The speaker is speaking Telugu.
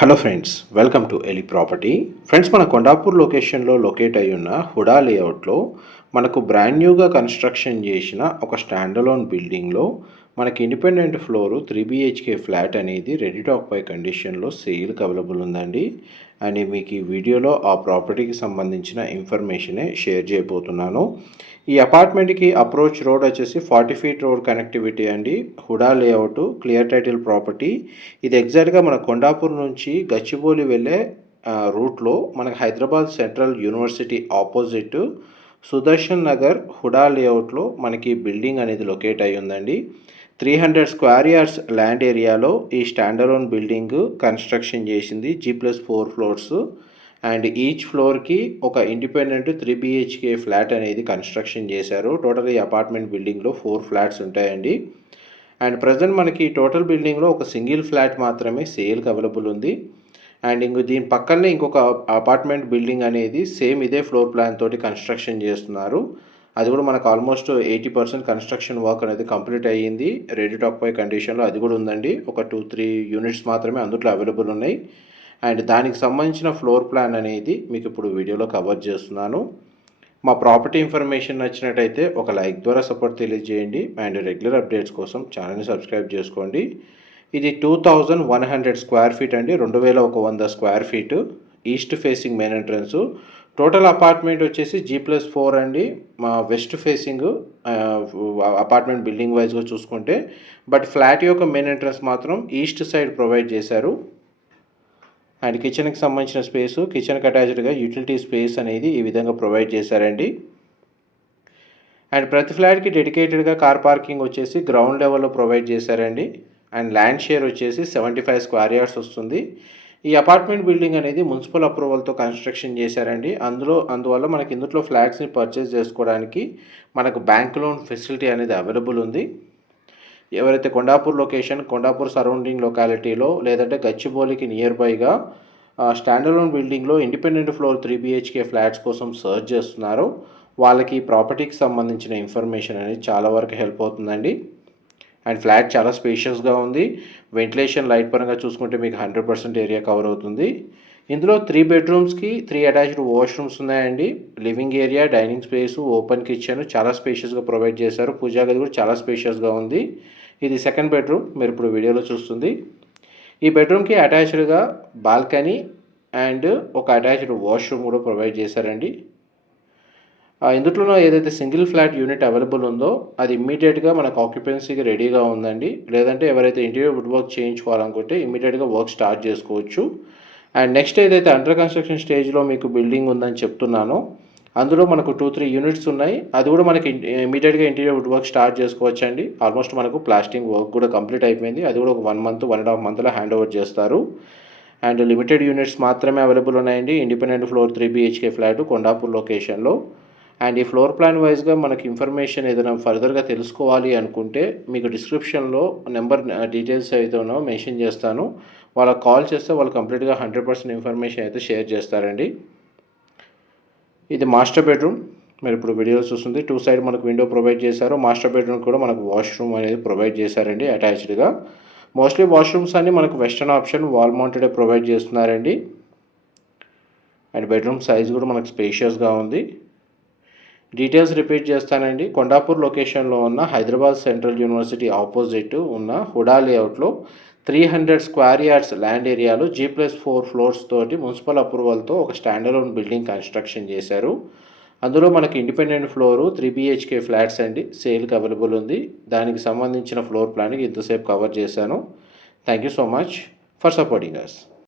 హలో ఫ్రెండ్స్, వెల్కమ్ టు ఎలి ప్రాపర్టీ. ఫ్రెండ్స్, మన కొండాపూర్ లొకేషన్లో లొకేట్ అయి ఉన్న హుడా లేఅవుట్లో మనకు బ్రాండ్ న్యూగా కన్స్ట్రక్షన్ చేసిన ఒక స్టాండలోన్ బిల్డింగ్లో మనకి ఇండిపెండెంట్ ఫ్లోరు 3 BHK ఫ్లాట్ అనేది రెడీ టు ఆక్యుపై కండిషన్లో సేల్కి అవైలబుల్ ఉందండి. అండ్ మీకు ఈ వీడియోలో ఆ ప్రాపర్టీకి సంబంధించిన ఇన్ఫర్మేషనే షేర్ చేయబోతున్నాను. ఈ అపార్ట్మెంట్కి అప్రోచ్ రోడ్ వచ్చేసి 40 ఫీట్ రోడ్ కనెక్టివిటీ అండి. HUDA layout, clear title property. ఇది ఎగ్జాక్ట్గా మన కొండాపూర్ నుంచి గచ్చిబౌలి వెళ్ళే రూట్లో మనకు Hyderabad central university opposite Sudarshan Nagar HUDA లేఅవుట్లో మనకి బిల్డింగ్ అనేది లొకేట్ అయి ఉందండి. 300 స్క్వేర్ యార్డ్స్ ల్యాండ్ ఏరియాలో ఈ స్టాండలోన్ బిల్డింగ్ కన్స్ట్రక్షన్ చేసింది. G+4 ఫ్లోర్స్ అండ్ ఈచ్ ఫ్లోర్కి ఒక ఇండిపెండెంట్ 3 BHK ఫ్లాట్ అనేది కన్స్ట్రక్షన్ చేశారు. టోటల్ ఈ అపార్ట్మెంట్ బిల్డింగ్లో 4 ఫ్లాట్స్ ఉంటాయండి. అండ్ ప్రజెంట్ మనకి టోటల్ బిల్డింగ్లో ఒక సింగిల్ ఫ్లాట్ మాత్రమే సేల్కి అవైలబుల్ ఉంది. అండ్ దీని పక్కనే ఇంకొక అపార్ట్మెంట్ బిల్డింగ్ అనేది సేమ్ ఇదే ఫ్లోర్ ప్లాన్ తోటి కన్స్ట్రక్షన్ చేస్తున్నారు. అది కూడా మనకు ఆల్మోస్ట్ 80% కన్స్ట్రక్షన్ వర్క్ అనేది కంప్లీట్ అయ్యింది. రెడీ టు ఆక్యుపై కండిషన్లో అది కూడా ఉందండి. ఒక 2-3 యూనిట్స్ మాత్రమే అందులో అవైలబుల్ ఉన్నాయి. అండ్ దానికి సంబంధించిన ఫ్లోర్ ప్లాన్ అనేది మీకు ఇప్పుడు వీడియోలో కవర్ చేస్తున్నాను. మా ప్రాపర్టీ ఇన్ఫర్మేషన్ నచ్చినట్టయితే ఒక లైక్ ద్వారా సపోర్ట్ తెలియజేయండి. అండ్ రెగ్యులర్ అప్డేట్స్ కోసం ఛానల్ని సబ్స్క్రైబ్ చేసుకోండి. ఇది 2100 స్క్వేర్ ఫీట్ అండి, 2100 square feet. East facing main entrance. Total apartment వచ్చేసి G+4 అండి. మా వెస్ట్ ఫేసింగ్ అపార్ట్మెంట్ బిల్డింగ్ వైజ్గా చూసుకుంటే, బట్ ఫ్లాట్ యొక్క మెయిన్ ఎంట్రన్స్ మాత్రం ఈస్ట్ సైడ్ ప్రొవైడ్ చేశారు. అండ్ కిచెన్కి సంబంధించిన స్పేసు, కిచెన్కి అటాచ్డ్గా యూటిలిటీ స్పేస్ అనేది ఈ విధంగా ప్రొవైడ్ చేశారండి. అండ్ ప్రతి ఫ్లాట్కి డెడికేటెడ్గా కార్ పార్కింగ్ వచ్చేసి గ్రౌండ్ లెవెల్లో ప్రొవైడ్ చేశారండి. అండ్ ల్యాండ్ షేర్ వచ్చేసి 75 స్క్వేర్ యార్డ్స్ వస్తుంది. ఈ అపార్ట్మెంట్ బిల్డింగ్ అనేది మున్సిపల్ అప్రూవల్తో కన్స్ట్రక్షన్ చేశారండి. అందువల్ల మనకి ఇందులో ఫ్లాట్స్ని పర్చేస్ చేసుకోవడానికి మనకు బ్యాంక్ లోన్ ఫెసిలిటీ అనేది అవైలబుల్ ఉంది. ఎవరైతే కొండాపూర్ లొకేషన్, కొండాపూర్ సరౌండింగ్ లొకాలిటీలో లేదంటే గచ్చిబౌలికి నియర్ బైగా స్టాండలోన్ బిల్డింగ్లో ఇండిపెండెంట్ ఫ్లోర్ 3 BHK ఫ్లాట్స్ కోసం సర్చ్ చేస్తున్నారో వాళ్ళకి ప్రాపర్టీకి సంబంధించిన ఇన్ఫర్మేషన్ అనేది చాలా వరకు హెల్ప్ అవుతుందండి. అండ్ ఫ్లాట్ చాలా స్పేషియస్గా ఉంది. వెంటిలేషన్ లైట్ పరంగా చూసుకుంటే మీకు 100% ఏరియా కవర్ అవుతుంది. ఇందులో 3 బెడ్రూమ్స్కి 3 అటాచ్డ్ వాష్రూమ్స్ ఉన్నాయండి. Living area, dining space, open kitchen చాలా స్పేషియస్గా ప్రొవైడ్ చేశారు. పూజా గది కూడా చాలా స్పేషియస్గా ఉంది. ఇది సెకండ్ బెడ్రూమ్, మీరు ఇప్పుడు వీడియోలో చూస్తుంది. ఈ బెడ్రూమ్కి అటాచ్డ్గా బాల్కనీ అండ్ ఒక అటాచ్డ్ వాష్రూమ్ కూడా ప్రొవైడ్ చేశారండి. ఇందులో ఏదైతే సింగిల్ ఫ్లాట్ యూనిట్ అవైలబుల్ ఉందో అది ఇమ్మీడియట్గా మనకు ఆక్యుపెన్సీకి రెడీగా ఉందండి. లేదంటే ఎవరైతే ఇంటీరియర్ వుడ్ వర్క్ చేయించుకోవాలనుకుంటే ఇమ్మీడియట్గా వర్క్ స్టార్ట్ చేసుకోవచ్చు. అండ్ నెక్స్ట్ ఏదైతే అండర్ కన్స్ట్రక్షన్ స్టేజ్లో మీకు బిల్డింగ్ ఉందని చెప్తున్నానో అందులో మనకు 2-3 యూనిట్స్ ఉన్నాయి. అది కూడా మనకి ఇమీడియట్గా ఇంటీరియర్ వుడ్ వర్క్ స్టార్ట్ చేసుకోవచ్చు అండి. ఆల్మోస్ట్ మనకు ప్లాస్టింగ్ వర్క్ కూడా కంప్లీట్ అయిపోయింది. అది కూడా ఒక 1 మంత్ 1.5 మంత్లో హ్యాండ్ ఓవర్ చేస్తారు. అండ్ లిమిటెడ్ యూనిట్స్ మాత్రమే అవైలబుల్ ఉన్నాయండి. Independent floor 3 BHK flat Kondapur లొకేషన్లో. అండ్ ఈ ఫ్లోర్ ప్లాన్ వైజ్గా మనకి ఇన్ఫర్మేషన్ ఏదైనా ఫర్దర్గా తెలుసుకోవాలి అనుకుంటే మీకు డిస్క్రిప్షన్లో నెంబర్ డీటెయిల్స్ అయితే ఉన్నాయో మెన్షన్ చేస్తాను. వాళ్ళకి కాల్ చేస్తే వాళ్ళు కంప్లీట్గా 100% ఇన్ఫర్మేషన్ అయితే షేర్ చేస్తారండి. ఇది మాస్టర్ బెడ్రూమ్, మీరు ఇప్పుడు వీడియో చూస్తుంది. 2 సైడ్ మనకు విండో ప్రొవైడ్ చేశారు. మాస్టర్ బెడ్రూమ్ కూడా మనకు వాష్రూమ్ అనేది ప్రొవైడ్ చేశారండి అటాచ్డ్గా. మోస్ట్లీ వాష్రూమ్స్ అన్ని మనకు western option wall mounted provide చేస్తున్నారండి. అండ్ బెడ్రూమ్ సైజ్ కూడా మనకు స్పేషియస్గా ఉంది. డీటెయిల్స్ రిపీట్ చేస్తానండి. కొండాపూర్ లొకేషన్లో ఉన్న హైదరాబాద్ సెంట్రల్ యూనివర్సిటీ ఆపోజిట్ ఉన్న హుడా లేఅవుట్లో 300 స్క్వేర్ యార్డ్స్ ల్యాండ్ ఏరియాలో G+4 ఫ్లోర్స్ తోటి మున్సిపల్ అప్రూవల్తో ఒక స్టాండలోన్ బిల్డింగ్ కన్స్ట్రక్షన్ చేశారు. అందులో మనకి ఇండిపెండెంట్ ఫ్లోరు 3 BHK ఫ్లాట్స్ అండి సేల్కి అవైలబుల్ ఉంది. దానికి సంబంధించిన ఫ్లోర్ ప్లాన్కి ఇంతసేపు కవర్ చేశాను. Thank you so much for supporting us.